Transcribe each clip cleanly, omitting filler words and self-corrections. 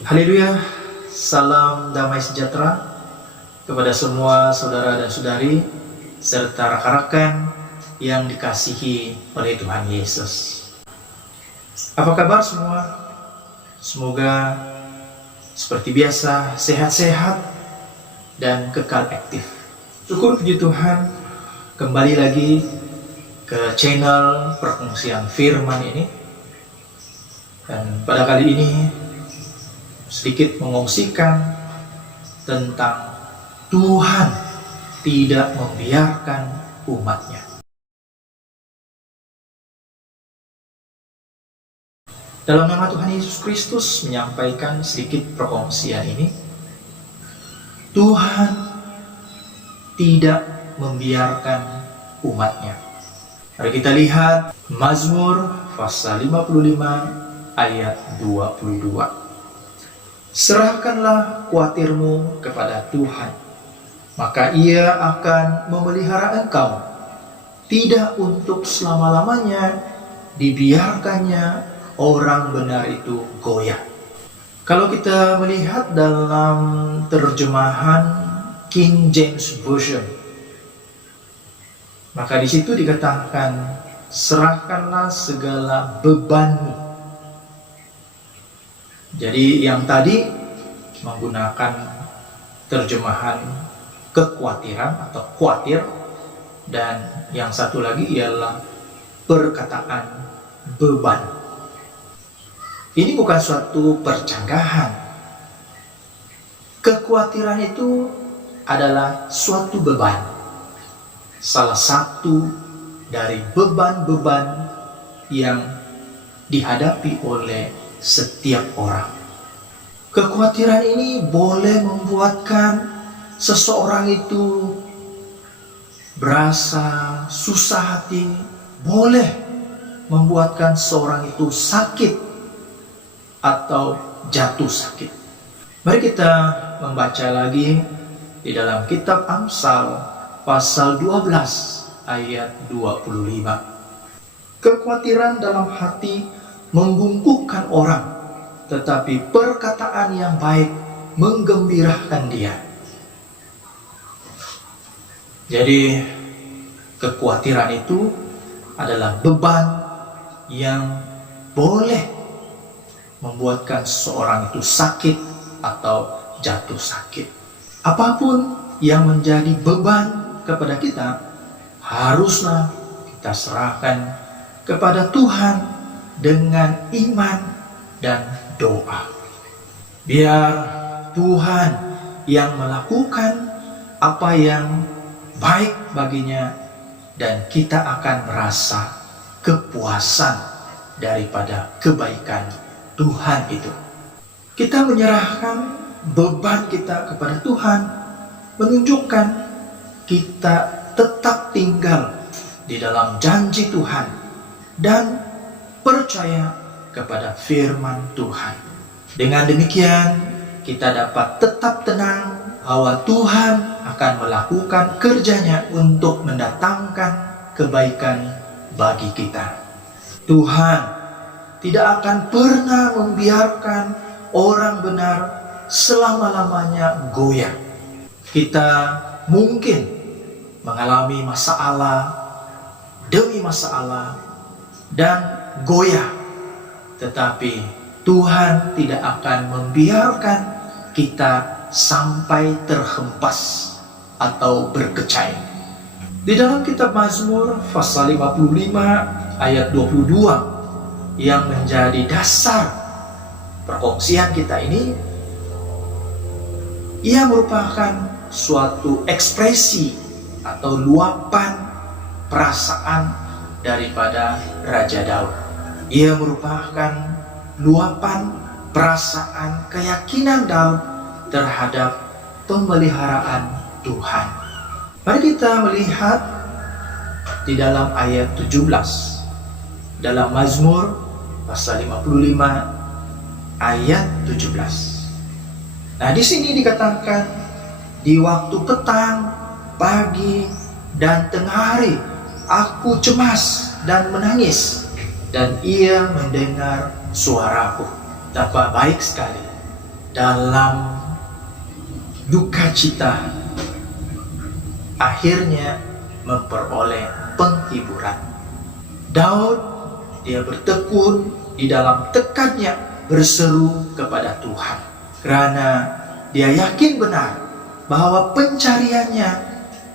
Haleluya, salam damai sejahtera kepada semua saudara dan saudari serta rekan-rekan yang dikasihi oleh Tuhan Yesus. Apa kabar semua? Semoga seperti biasa sehat-sehat dan kekal aktif. Syukur puji Tuhan, kembali lagi ke channel perkongsian firman ini. Dan pada kali ini sedikit mengungsikan tentang Tuhan tidak membiarkan umatnya. Dalam nama Tuhan Yesus Kristus menyampaikan sedikit perkongsian ini. Tuhan tidak membiarkan umatnya. Mari kita lihat Mazmur pasal 55 ayat 22. Serahkanlah khawatirmu kepada Tuhan, maka Ia akan memelihara engkau. Tidak untuk selama-lamanya dibiarkannya orang benar itu goyah. Kalau kita melihat dalam terjemahan King James Version, maka di situ dikatakan, serahkanlah segala bebanmu. Jadi yang tadi menggunakan terjemahan kekhawatiran atau khawatir, dan yang satu lagi ialah perkataan beban. Ini bukan suatu percanggahan. Kekhawatiran itu adalah suatu beban. Salah satu dari beban-beban yang dihadapi oleh setiap orang. Kekhawatiran ini boleh membuatkan seseorang itu berasa susah hati, boleh membuatkan seorang itu sakit atau jatuh sakit. Mari kita membaca lagi di dalam kitab Amsal pasal 12 ayat 25. Kekhawatiran dalam hati membungkukkan orang, tetapi perkataan yang baik menggembirakan dia. Jadi kekhawatiran itu adalah beban yang boleh membuatkan seorang itu sakit atau jatuh sakit. Apapun yang menjadi beban kepada kita, haruslah kita serahkan kepada Tuhan dengan iman dan doa. Biar Tuhan yang melakukan apa yang baik baginya, dan kita akan merasa kepuasan daripada kebaikan Tuhan itu. Kita menyerahkan beban kita kepada Tuhan, menunjukkan kita tetap tinggal di dalam janji Tuhan dan percaya kepada firman Tuhan. Dengan demikian, kita dapat tetap tenang bahwa Tuhan akan melakukan kerjanya untuk mendatangkan kebaikan bagi kita. Tuhan tidak akan pernah membiarkan orang benar selama-lamanya goyah. Kita mungkin mengalami masalah demi masalah dan goyah, tetapi Tuhan tidak akan membiarkan kita sampai terhempas atau berkecai. Di dalam kitab Mazmur pasal 55 ayat 22 yang menjadi dasar perkongsian kita ini, ia merupakan suatu ekspresi atau luapan perasaan daripada Raja Daud. Ia merupakan luapan perasaan keyakinan Daud terhadap pemeliharaan Tuhan. Mari kita melihat di dalam ayat 17 dalam Mazmur pasal 55 ayat 17. Nah, di sini dikatakan, di waktu petang, pagi, dan tengah hari aku cemas dan menangis, dan ia mendengar suaraku. Betapa baik sekali dalam duka cita akhirnya memperoleh penghiburan. Daud, dia bertekun di dalam tekannya berseru kepada Tuhan, karena dia yakin benar bahwa pencariannya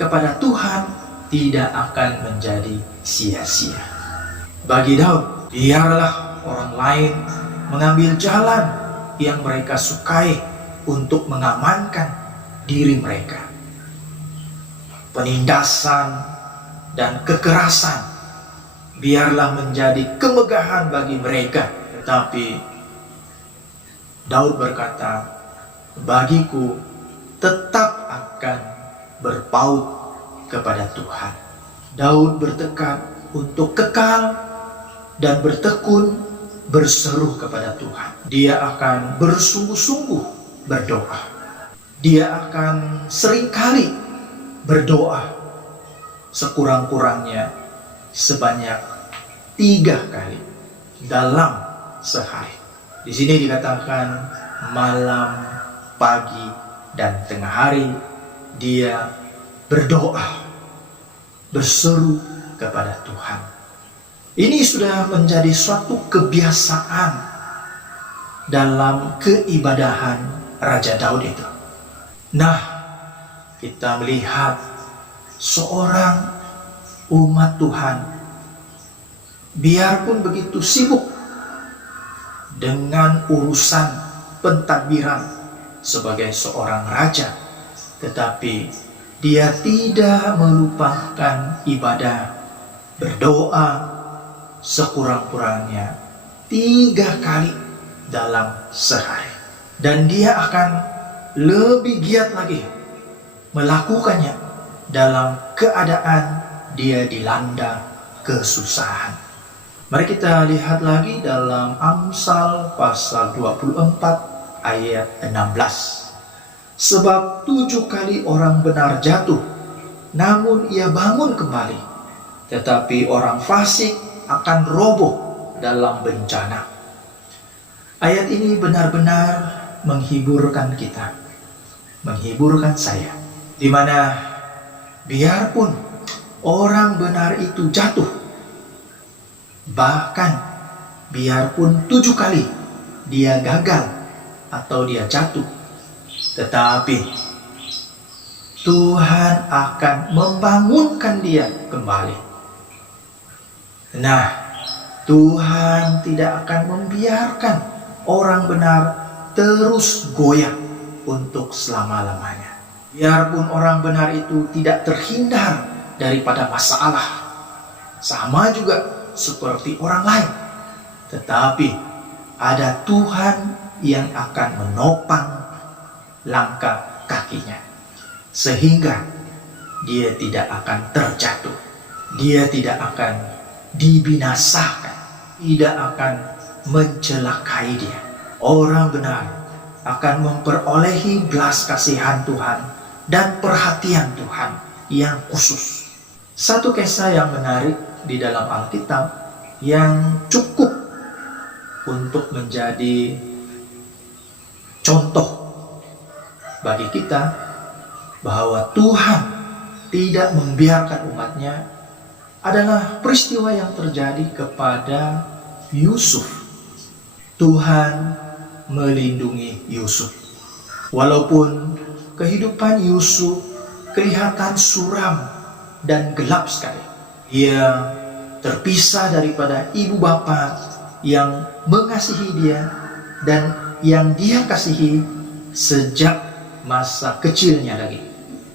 kepada Tuhan tidak akan menjadi sia-sia. Bagi Daud, biarlah orang lain mengambil jalan yang mereka sukai untuk mengamankan diri mereka. Penindasan dan kekerasan biarlah menjadi kemegahan bagi mereka. Tetapi Daud berkata, bagiku tetap akan berpaut kepada Tuhan. Daud bertekad untuk kekal dan bertekun berseru kepada Tuhan. Dia akan bersungguh-sungguh berdoa. Dia akan seringkali berdoa, sekurang-kurangnya sebanyak 3 kali dalam sehari. Di sini dikatakan malam, pagi, dan tengah hari dia berdoa, berseru kepada Tuhan. Ini sudah menjadi suatu kebiasaan dalam keibadahan Raja Daud itu. Nah, kita melihat seorang umat Tuhan, biarpun begitu sibuk dengan urusan pentadbiran sebagai seorang raja, tetapi dia tidak melupakan ibadah, berdoa sekurang-kurangnya 3 kali dalam sehari. Dan dia akan lebih giat lagi melakukannya dalam keadaan dia dilanda kesusahan. Mari kita lihat lagi dalam Amsal pasal 24 ayat 16. Sebab 7 kali orang benar jatuh, namun ia bangun kembali. Tetapi orang fasik akan roboh dalam bencana. Ayat ini benar-benar menghiburkan kita, menghiburkan saya, di mana biarpun orang benar itu jatuh, bahkan biarpun 7 kali dia gagal atau dia jatuh, tetapi Tuhan akan membangunkan dia kembali. Nah, Tuhan tidak akan membiarkan orang benar terus goyah untuk selama-lamanya. Biarpun orang benar itu tidak terhindar daripada masalah, sama juga seperti orang lain, tetapi ada Tuhan yang akan menopang langkah kakinya, sehingga dia tidak akan terjatuh, dia tidak akan dibinasakan, tidak akan mencelakai dia. Orang benar akan memperolehi belas kasihan Tuhan dan perhatian Tuhan yang khusus. Satu kisah yang menarik di dalam Alkitab yang cukup untuk menjadi contoh bagi kita bahwa Tuhan tidak membiarkan umatnya adalah peristiwa yang terjadi kepada Yusuf. Tuhan melindungi Yusuf. Walaupun kehidupan Yusuf kelihatan suram dan gelap sekali. Ia terpisah daripada ibu bapa yang mengasihi dia dan yang dia kasihi sejak masa kecilnya lagi.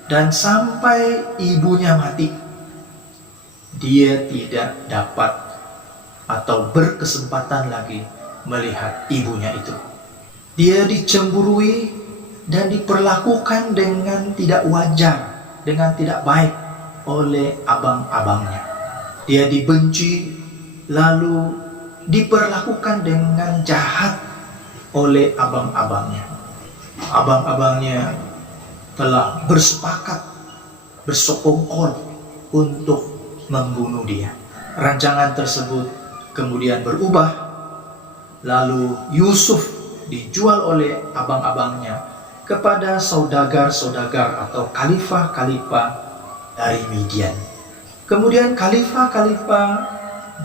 Dan sampai ibunya mati, dia tidak dapat atau berkesempatan lagi melihat ibunya itu. Dia dicemburui dan diperlakukan dengan tidak wajar, dengan tidak baik oleh abang-abangnya. Dia dibenci lalu diperlakukan dengan jahat oleh abang-abangnya. Abang-abangnya telah bersepakat, bersekongkol untuk membunuh dia. Rancangan tersebut kemudian berubah, lalu Yusuf dijual oleh abang-abangnya kepada saudagar-saudagar atau khalifah-khalifah dari Midian. Kemudian khalifah-khalifah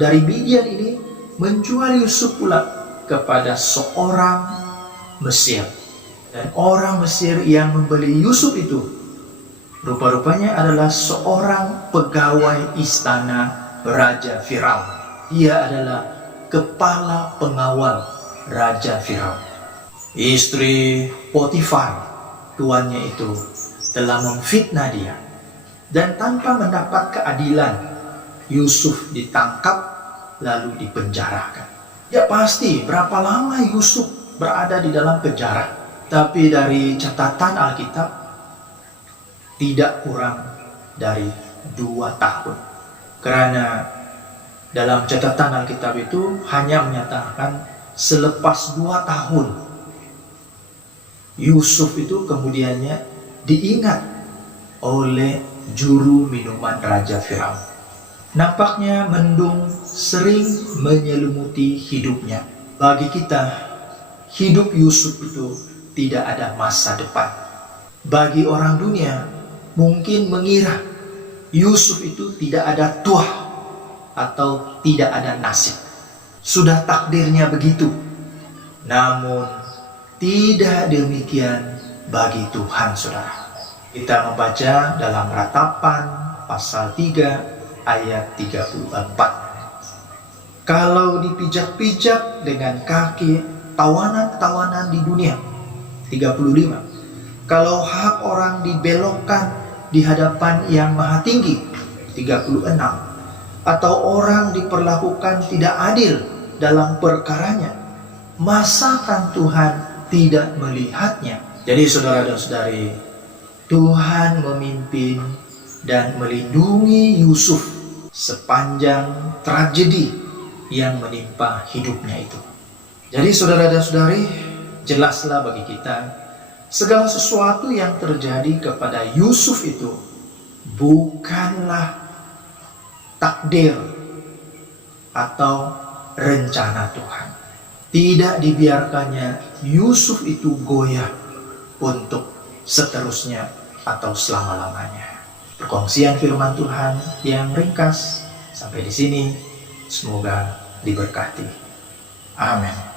dari Midian ini menjual Yusuf pula kepada seorang Mesir. Dan orang Mesir yang membeli Yusuf itu rupa-rupanya adalah seorang pegawai istana Raja Firaun. Dia adalah kepala pengawal Raja Firaun. Istri Potifar, tuannya itu, telah memfitnah dia. Dan tanpa mendapat keadilan, Yusuf ditangkap lalu dipenjarakan. Ya pasti berapa lama Yusuf berada di dalam penjara. Tapi dari catatan Alkitab, tidak kurang dari 2 tahun. Karena dalam catatan Alkitab itu hanya menyatakan selepas 2 tahun, Yusuf itu kemudiannya diingat oleh juru minuman Raja Firaun. Nampaknya mendung sering menyelimuti hidupnya. Bagi kita, hidup Yusuf itu tidak ada masa depan. Bagi orang dunia, mungkin mengira Yusuf itu tidak ada tuah atau tidak ada nasib. Sudah takdirnya begitu. Namun, tidak demikian bagi Tuhan, saudara. Kita membaca dalam Ratapan pasal 3 ayat 34. Kalau dipijak-pijak dengan kaki tawanan-tawanan di dunia. 35. Kalau hak orang dibelokkan di hadapan yang maha tinggi. 36. Atau orang diperlakukan tidak adil dalam perkaranya. Masakan Tuhan tidak melihatnya? Jadi saudara dan saudari, Tuhan memimpin dan melindungi Yusuf sepanjang tragedi yang menimpa hidupnya itu. Jadi saudara dan saudari, jelaslah bagi kita, segala sesuatu yang terjadi kepada Yusuf itu bukanlah takdir atau rencana Tuhan. Tidak dibiarkannya Yusuf itu goyah untuk seterusnya atau selama-lamanya. Perkongsian firman Tuhan yang ringkas sampai di sini, semoga diberkati. Amin.